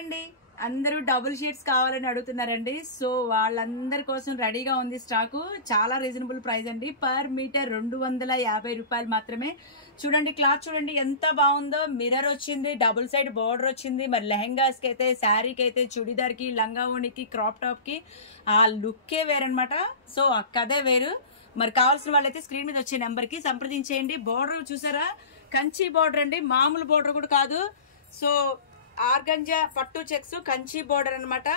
అండి అందరూ double sheets కావాలని అడుగుతున్నారండి. సో వాళ్ళందరి కోసం రెడీగా ఉంది స్టాకు. చాలా రీజనబుల్ ప్రైస్ అండి. పర్ మీటర్ 250 రూపాయలు మాత్రమే. చూడండి క్లాత్ చూడండి ఎంత బాగుందో. మిర్రర్ వచ్చింది, డబుల్ సైడ్ బార్డర్ వచ్చింది. మరి లెహెంగాస్ కి అయితే, శారీకి అయితే, చుడిదార్ కి, లంగా ఓణికి, క్రాప్ టాప్ కి ఆ లుక్కే వేరనమాట. సో ఆ కథే వేరు. మరి కావాల్సిన వాళ్ళైతే స్క్రీన్ మీద వచ్చే నెంబర్ కి సంప్రదించేయండి. బార్డర్ చూసారా, కంచి బార్డర్ అండి, మామూలు బార్డర్ కూడా కాదు. సో ఆర్గంజా పట్టు చెక్స్ కంచి బోర్డర్ అనమాట.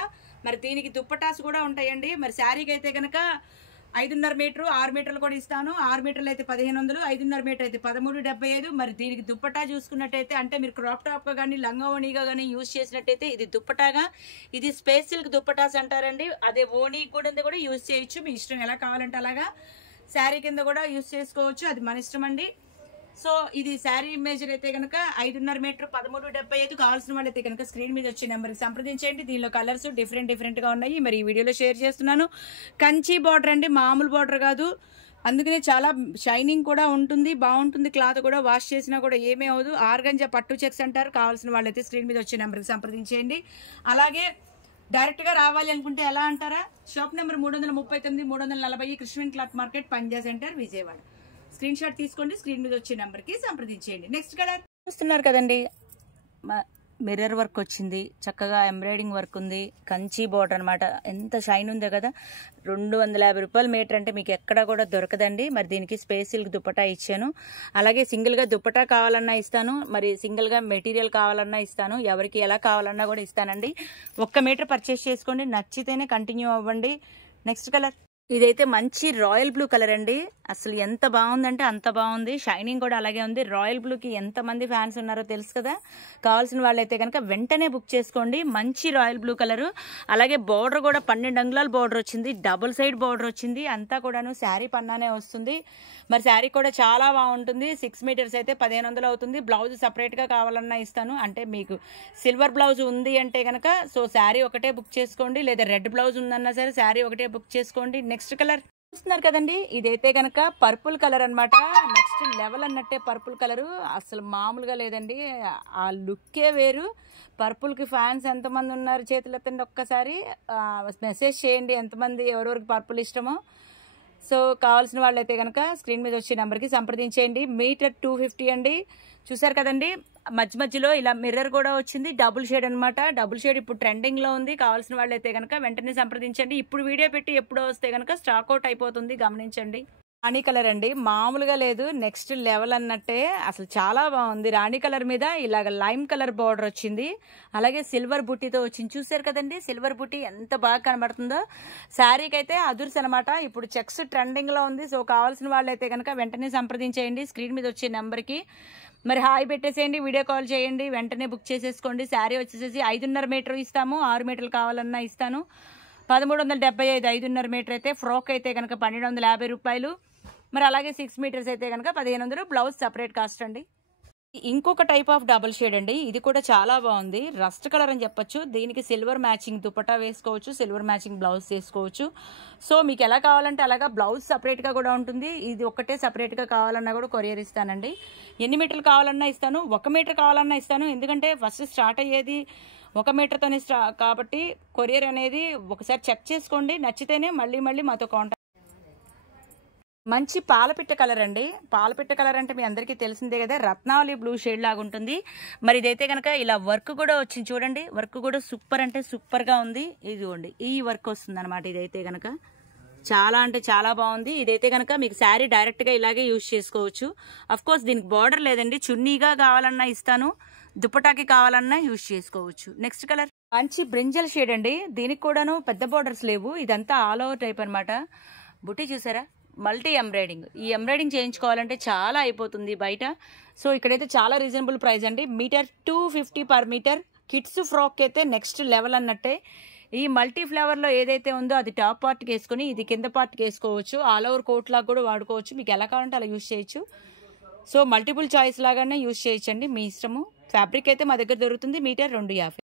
మరి దీనికి దుప్పటాస్ కూడా ఉంటాయండి. మరి శారీకి అయితే కనుక 5.5 మీటర్, 6 మీటర్లు కూడా ఇస్తాను. 6 మీటర్లు అయితే 1500, 5.5 మీటర్ అయితే 1375. మరి దీనికి దుప్పటా చూసుకున్నట్టయితే, అంటే మీరు క్రాప్ టాప్ గా కానీ లంగా ఓణిగా కానీ యూజ్ చేసినట్టయితే ఇది దుప్పటాగా, ఇది స్పేస్ సిల్క్ దుప్పటాస్ అంటారండి. అదే ఓణి కూడా యూజ్ చేయొచ్చు. మీ ఇష్టం ఎలా కావాలంటే అలాగా. శారీ కింద కూడా యూజ్ చేసుకోవచ్చు, అది మన ఇష్టం అండి. సో ఇది శారీ ఇమేజర్ అయితే కనుక 5.5 మీటర్ 1375. కావాల్సిన వాళ్ళైతే కనుక స్క్రీన్ మీద వచ్చే నెంబర్కి సంప్రదించండి. దీనిలో కలర్స్ డిఫరెంట్ గా ఉన్నాయి. మరి ఈ వీడియోలో షేర్ చేస్తున్నాను. కంచి బార్డర్ అండి, మామూలు బార్డర్ కాదు. అందుకనే చాలా షైనింగ్ కూడా ఉంటుంది, బాగుంటుంది. క్లాత్ కూడా వాష్ చేసినా కూడా ఏమీ అవ్వదు. ఆర్గంజా పట్టు చెక్స్ అంటారు. కావాల్సిన వాళ్ళైతే స్క్రీన్ మీద వచ్చే నెంబర్కి సంప్రదించేయండి. అలాగే డైరెక్ట్ గా రావాలి అనుకుంటే ఎలా అంటారా, shop number 339, 340 Krishnaveni cloth market, Panja centre, Vijayawada. Screen shot తీసుకోండి, స్క్రీన్ మీద వచ్చే నెంబర్ కి సంప్రదించేయండి. నెక్స్ట్ కలర్ చూస్తున్నారు కదండి, మిర్రర్ వర్క్ వచ్చింది, చక్కగా ఎంబ్రాయిడింగ్ వర్క్ ఉంది, కంచి బోర్డర్ అనమాట. ఎంత షైన్ ఉందో కదా. 250 రూపాయలు మీటర్ అంటే మీకు ఎక్కడా కూడా దొరకదండి. మరి దీనికి స్పేస్ సిల్క్ దుప్పటా ఇచ్చాను. అలాగే సింగిల్ గా దుప్పటా కావాలన్నా ఇస్తాను, మరి సింగిల్ గా మెటీరియల్ కావాలన్నా ఇస్తాను. ఎవరికి ఎలా కావాలన్నా కూడా ఇస్తానండి. 1 మీటర్ పర్చేస్ చేసుకోండి, నచ్చితేనే కంటిన్యూ అవ్వండి. నెక్స్ట్ కలర్ ఇదైతే మంచి రాయల్ బ్లూ కలర్ అండి. అసలు ఎంత బాగుందంటే అంత బాగుంది. షైనింగ్ కూడా అలాగే ఉంది. రాయల్ బ్లూకి ఎంతమంది ఫ్యాన్స్ ఉన్నారో తెలుసు కదా. కావాల్సిన వాళ్ళైతే కనుక వెంటనే బుక్ చేసుకోండి. మంచి రాయల్ బ్లూ కలరు. అలాగే బార్డర్ కూడా 12 అంగుళాల బార్డర్ వచ్చింది, డబుల్ సైడ్ బార్డర్ వచ్చింది. అంతా కూడాను శారీ పన్నానే వస్తుంది. మరి శారీ కూడా చాలా బాగుంటుంది. 6 మీటర్స్ అయితే 1500 అవుతుంది. బ్లౌజ్ సపరేట్ గా కావాలన్నా ఇస్తాను. అంటే మీకు సిల్వర్ బ్లౌజ్ ఉంది అంటే కనుక సో శారీ ఒకటే బుక్ చేసుకోండి, లేదా రెడ్ బ్లౌజ్ ఉందన్నా సరే శారీ ఒకటే బుక్ చేసుకోండి. నెక్స్ట్ కలర్ చూస్తున్నారు కదండి, ఇదైతే కనుక పర్పుల్ కలర్ అనమాట. నెక్స్ట్ లెవెల్ అన్నట్టే పర్పుల్ కలరు. అసలు మామూలుగా లేదండి, ఆ లుక్కే వేరు. పర్పుల్ కి ఫ్యాన్స్ ఎంతమంది ఉన్నారు చేతులు ఎత్తండి ఒక్కసారి, మెసేజ్ చేయండి ఎంతమంది ఎవరెవరికి పర్పుల్ ఇష్టమో. సో కావాల్సిన వాళ్ళైతే కనుక స్క్రీన్ మీద వచ్చే నెంబర్కి సంప్రదించేయండి. మీటర్ 250 అండి. చూసారు కదండి, మధ్యలో ఇలా మిర్రర్ కూడా వచ్చింది, డబుల్ షేడ్ అనమాట. డబుల్ షేడ్ ఇప్పుడు ట్రెండింగ్ లో ఉంది. కావాల్సిన వాళ్ళైతే కనుక వెంటనే సంప్రదించండి. ఇప్పుడు వీడియో పెట్టి ఎప్పుడో వస్తే కనుక స్టాక్ అవుట్ అయిపోతుంది, గమనించండి. రాణి కలర్ అండి, మామూలుగా లేదు, నెక్స్ట్ లెవెల్ అన్నట్టే. అసలు చాలా బాగుంది. రాణి కలర్ మీద ఇలాగ లైమ్ కలర్ బార్డర్ వచ్చింది, అలాగే సిల్వర్ బుట్టితో వచ్చింది. చూసారు కదండి సిల్వర్ బుట్టి ఎంత బాగా కనబడుతుందో. శారీకి అయితే అదుర్స్ అనమాట. ఇప్పుడు చెక్స్ ట్రెండింగ్ లో ఉంది. సో కావాల్సిన వాళ్ళైతే కనుక వెంటనే సంప్రదించేయండి స్క్రీన్ మీద వచ్చే నెంబర్కి. మరి హాయ్ పెట్టేసేయండి, వీడియో కాల్ చేయండి, వెంటనే బుక్ చేసేసుకోండి. శారీ వచ్చేసేసి 5.5 మీటర్ ఇస్తాము, 6 మీటర్లు కావాలన్నా ఇస్తాను. 1375 5.5 మీటర్ అయితే. ఫ్రాక్ అయితే కనుక 1250 రూపాయలు. మరి అలాగే 6 మీటర్స్ అయితే కనుక 1500. బ్లౌజ్ సపరేట్ కాస్ట్ అండి. ఇంకొక టైప్ ఆఫ్ డబుల్ షేడ్ అండి, ఇది కూడా చాలా బాగుంది. రస్ట్ కలర్ అని చెప్పొచ్చు. దీనికి సిల్వర్ మ్యాచింగ్ దుపట్టా వేసుకోవచ్చు, సిల్వర్ మ్యాచింగ్ బ్లౌజ్ వేసుకోవచ్చు. సో మీకు ఎలా కావాలంటే అలాగా. బ్లౌజ్ సపరేట్ గా కూడా ఉంటుంది. ఇది ఒకటే సపరేట్ గా కావాలన్నా కూడా కొరియర్ ఇస్తానండి. ఎన్ని మీటర్లు కావాలన్నా ఇస్తాను, 1 మీటర్ కావాలన్నా ఇస్తాను. ఎందుకంటే ఫస్ట్ స్టార్ట్ అయ్యేది 1 మీటర్తోనే కాబట్టి కొరియర్ అనేది ఒకసారి చెక్ చేసుకోండి. నచ్చితేనే మళ్ళీ మాతో కాంటాక్ట్. మంచి పాలపిట్ట కలర్ అండి. పాలపిట్ట కలర్ అంటే మీ అందరికీ తెలిసిందే కదా, రత్నావళి బ్లూ షేడ్ లాగా ఉంటుంది. మరి ఇదైతే కనుక ఇలా వర్క్ కూడా వచ్చింది చూడండి. వర్క్ కూడా సూపర్ అంటే సూపర్ గా ఉంది. ఇదిగోండి ఈ వర్క్ వస్తుంది అనమాట. ఇదైతే కనుక చాలా అంటే చాలా బాగుంది. ఇదైతే కనుక మీకు శారీ డైరెక్ట్ గా ఇలాగే యూజ్ చేసుకోవచ్చు. అఫ్ కోర్స్ దీనికి బార్డర్ లేదండి, చున్నీగా కావాలన్నా ఇస్తాను, దుపటాకి కావాలన్నా యూజ్ చేసుకోవచ్చు. నెక్స్ట్ కలర్ మంచి బ్రింజల్ షేడ్ అండి. దీనికి కూడాను పెద్ద బార్డర్స్ లేవు, ఇదంతా ఆల్ ఓవర్ టైప్ అనమాట. బుట్టి చూసారా, మల్టీ ఎంబ్రాయిడింగ్. ఈ ఎంబ్రాయిడింగ్ చేయించుకోవాలంటే చాలా అయిపోతుంది బయట. సో ఇక్కడైతే చాలా రీజనబుల్ ప్రైస్ అండి. Metre 250 per metre. Kids frock అయితే నెక్స్ట్ లెవెల్ అన్నట్టే. ఈ మల్టీ ఫ్లేవర్ లో ఏదైతే ఉందో అది టాప్ పార్ట్ కి వేసుకుని ఇది కింద పార్ట్ కి వేసుకోవచ్చు. ఆల్ ఓవర్ కోట్ లాగా కూడా వాడుకోవచ్చు, మీకు ఎలా కావాలంటే అలా యూజ్ చేయొచ్చు. సో మల్టిపుల్ చాయిస్ లాగానే యూజ్ చేయొచ్చండి, మీ ఇష్టము. ఫ్యాబ్రిక్ అయితే మా దగ్గర దొరుకుతుంది. మీటర్ 250.